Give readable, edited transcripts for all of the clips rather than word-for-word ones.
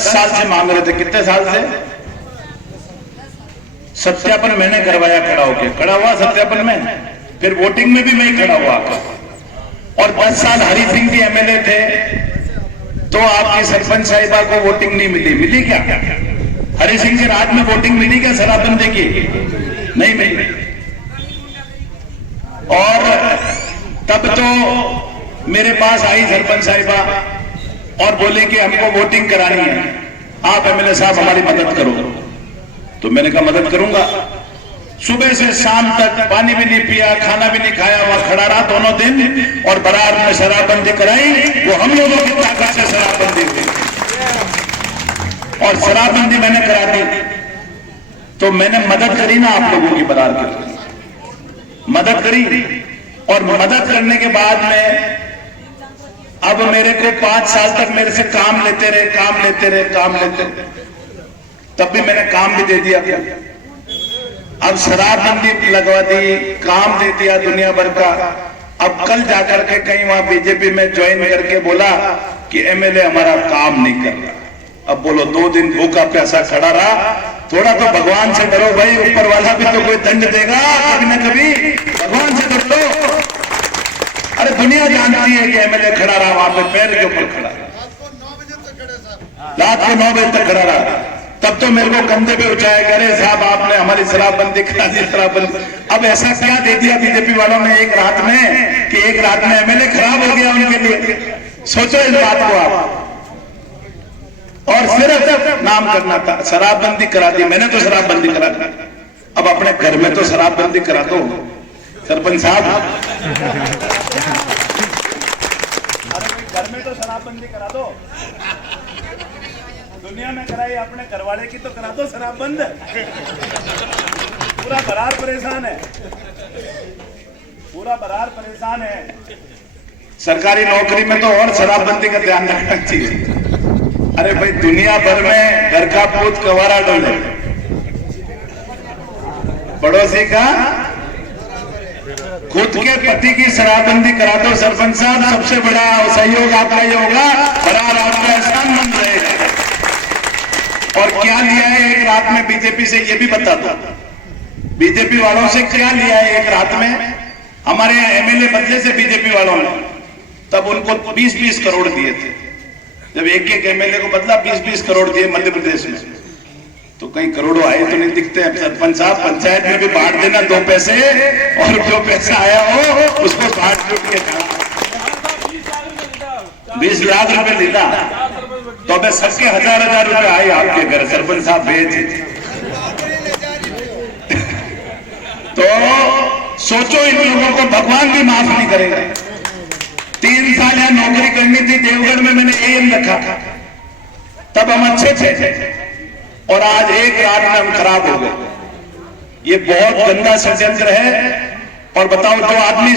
10 साल से मांग रहे थे। कितने साल से? सत्यापन मैंने करवाया, खड़ा हुआ सत्यापन में, फिर वोटिंग में भी मैं खड़ा हुआ। और 10 साल हरि सिंह जी एमएलए थे तो आपकी सरपंच साहिबा को वोटिंग नहीं मिली। मिली क्या? हरि सिंह के राज में वोटिंग मिली क्या शराबबंदी की? नहीं मिली। और तब तो मेरे पास आई सरपंच साहिबा और बोले कि हमको वोटिंग करानी है, आप एमएलए साहब हमारी मदद करो। तो मैंने कहा मदद करूंगा। सुबह से शाम तक पानी भी नहीं पिया, खाना भी नहीं खाया, वहां खड़ा रहा दोनों दिन और बरार में शराबबंदी कराई। वो हम लोगों की ताकत से शराबबंदी हुई और शराबबंदी मैंने करा दी। तो मैंने मदद करी ना आप लोगों की, बरार की मदद करी। और मदद करने के बाद में अब मेरे को 5 साल तक मेरे से काम लेते रहे। तब भी मैंने काम भी दे दिया। अब शराबबंदी लगवा दी, काम दे दिया दुनिया भर का। अब कल जाकर के कहीं वहां बीजेपी में ज्वाइन करके बोला कि एमएलए हमारा काम नहीं कर रहा। अब बोलो 2 दिन भूखा प्यासा खड़ा रहा। थोड़ा तो भगवान से डरो भाई, ऊपर वाला भी तो कोई दंड देगा कभी ना कभी। भगवान से डर लो। अरे दुनिया जानती है कि एमएलए खड़ा रहा वहां पे, पैर के ऊपर खड़ा, रात को 9 बजे तक खड़ा रहा। तब तो मेरे को कंधे पे उठाया, करे साहब आपने हमारी शराबबंदी करा दी, शराबबंदी। अब ऐसा क्या दे दिया बीजेपी वालों ने एक रात में कि एक रात में एमएलए खराब हो गया उनके लिए? सोचो इस बात को आप। और सिर्फ नाम करना था, शराबबंदी करा दी। मैंने तो शराबबंदी करा दी, अब अपने घर में तो शराबबंदी करा दो सरपंच साहब। घर में तो शराबबंदी करा दो। दुनिया में कराई, अपने घरवाले की तो करा दो शराब बंद। पूरा बरार परेशान है, पूरा बरार परेशान है। सरकारी नौकरी में तो और शराबबंदी का ध्यान रखना चाहिए। अरे भाई दुनिया भर में घर का पूत कवारा डोले, पड़ोसी का खुद के पति की शराबबंदी करा दो सरपंच साहब। सबसे बड़ा सहयोग आपका ये होगा, बरार आपका एहसान मंद रहेगा। और क्या लिया है एक रात में बीजेपी से, ये भी बता दो। बीजेपी वालों से क्या लिया है एक रात में? हमारे एमएलए बदले से बीजेपी वालों ने, तब उनको 20-20 करोड़ दिए थे। जब एक एमएलए को बदला 20-20 करोड़ दिए मध्य प्रदेश में, तो कई करोड़ों आए तो नहीं दिखते हैं सरपंच साहब। पंचायत में भी बांट देना 2 पैसे, और जो पैसा आया हो उसको बांट जुट के खा। 20 लाख रुपए लीला, तो अब सबके 1000-1000 रुपए आए आपके घर सरपंच साहब भेज। तो सोचो इन लोगों को भगवान भी माफ नहीं करेगा। 3 साल यहां नौकरी करनी थी देवगढ़ में, मैंने एम रखा, तब हम अच्छे थे। और आज एक रात में हम खराब हो गए। ये बहुत गंदा षड्यंत्र है। और बताओ जो आदमी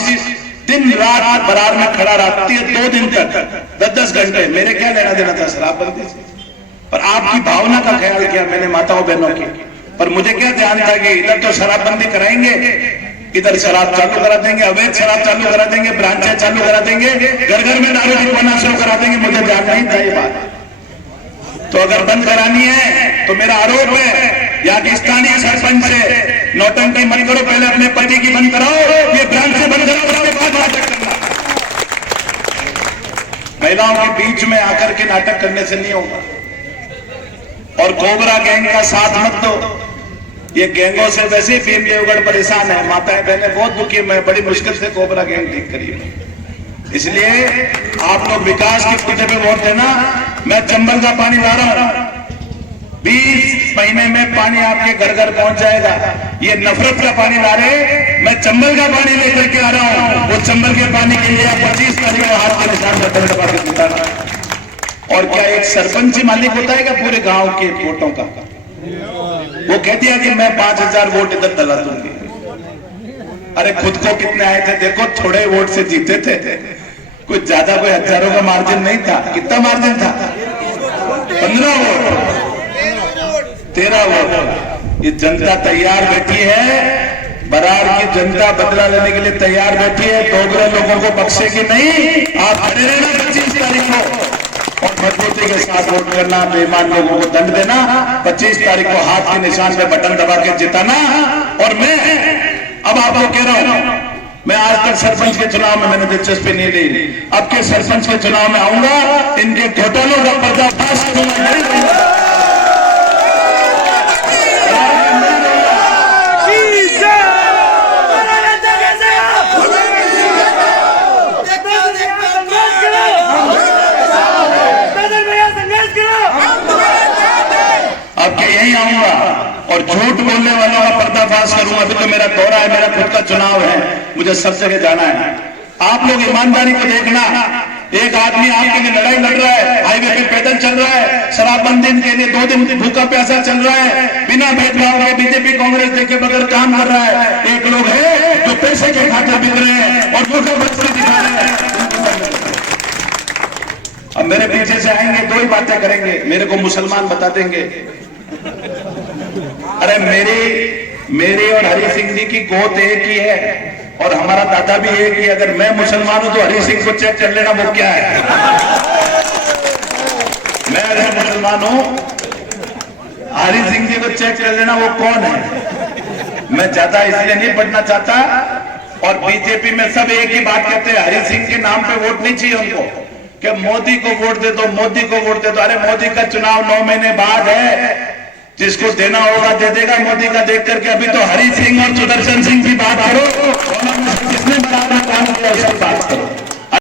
दिन रात बरार में खड़ा रहती है 2 दिन तक 10-10 घंटे, मेरे क्या लेना देना था शराबबंदी से? पर आपकी भावना का ख्याल किया मैंने माताओं बहनों की। पर मुझे क्या ध्यान था कि इधर तो शराबबंदी कराएंगे, इधर शराब चालू करा देंगे, अवैध शराब चालू करा देंगे, ब्रांचें चालू करा देंगे, घर घर में दारू बिकवाना शुरू करा देंगे। मुझे ध्यान नहीं था ये बात। तो अगर बंद करानी है तो मेरा आरोप है यहाँ के स्थानीय सरपंच से, नौटंकी मत करो, पहले अपने पति की बंद कराओ, ये ब्रांचें बंद कराओ, उसके बाद नाटक करना। महिलाओं के बीच में आकर के नाटक करने से नहीं होगा। और कोबरा गैंग का साथ मत दो। ये गैंगों से वैसे ही भीम देवगढ़ परेशान है, माताएं बहनें बहुत दुखी। मैं बड़ी मुश्किल से कोबरा गैंग ठीक करी। इसलिए आप लोग विकास के मुद्दे पे वोट देना। मैं चंबल का पानी ला रहा हूं, 20 महीने में पानी आपके घर घर पहुंच जाएगा। ये नफरत का पानी ला रहे, मैं चंबल का पानी लेकर के आ रहा हूं। वो चंबल के पानी के लिए 25 तारीख को हाथ के निशान बटन दबा के जिताना। और क्या एक सरपंच ही मालिक होता है क्या पूरे गांव के वोटों का? वो कह दिया कि मैं 5000 वोट इधर डला दूंगी। अरे खुद को कितने आए थे देखो, थोड़े वोट से जीते थे, कुछ ज्यादा, कोई हजारों का मार्जिन नहीं था। कितना मार्जिन था? 15 वोट, 13 वोट। ये जनता तैयार बैठी है, बरार की जनता बदला लेने के लिए तैयार बैठी है। डोगरे लोगों को बख्शेगी नहीं। आप खड़े रहना 25 तारीख को, और मजबूती के साथ वोट करना, बेईमान लोगों को दंड देना, 25 तारीख को हाथ के निशान पे बटन दबा के जिताना। और मैं अब आपको कह रहा हूं, मैं आज तक सरपंच के चुनाव में मैंने दिलचस्पी नहीं ली, अब के सरपंच के चुनाव में आऊंगा, इनके घोटालों का पर्दाफाश करूंगा। अब के यही आऊंगा और झूठ बोलने वालों का पर्दाफाश करूंगा। अभी तो मेरा दौरा है, मेरा खुद का चुनाव है, मुझे सब जगह जाना है। आप लोग ईमानदारी को देखना, एक आदमी आपके लिए लड़ाई लड़ रहा है, हाईवे पे पैदल चल रहा है, शराबबंदी के लिए 2 दिन भूखा प्यासा चल रहा है, बिना भेदभाव के बीजेपी कांग्रेस देखे बगैर काम कर रहा है। एक लोग है जो पैसे के खातिर बिक रहे हैं और धोखा बस्ती दिखा रहे हैं। अब मेरे पीछे से आएंगे, 2 ही बातें करेंगे, मेरे को मुसलमान बता देंगे। अरे मेरी और हरि सिंह जी की गोद एक ही है और हमारा दादा भी एक ही। अगर मैं मुसलमान हूं तो हरि सिंह को चेक कर लेना वो क्या है। मैं अगर मुसलमान हूं, हरि सिंह जी को चेक कर लेना वो कौन है। मैं ज्यादा इसलिए नहीं पढ़ना चाहता। और बीजेपी में सब एक ही बात कहते हैं, हरि सिंह के नाम पे वोट नहीं चाहिए उनको, कि मोदी को वोट दे दो, मोदी को वोट दे दो। अरे मोदी का चुनाव 9 महीने बाद है, जिसको देना होगा दे देगा मोदी का देख करके। अभी तो हरि सिंह और सुदर्शन सिंह की बात करो, किसने बराबर काम किया उसकी बात करो।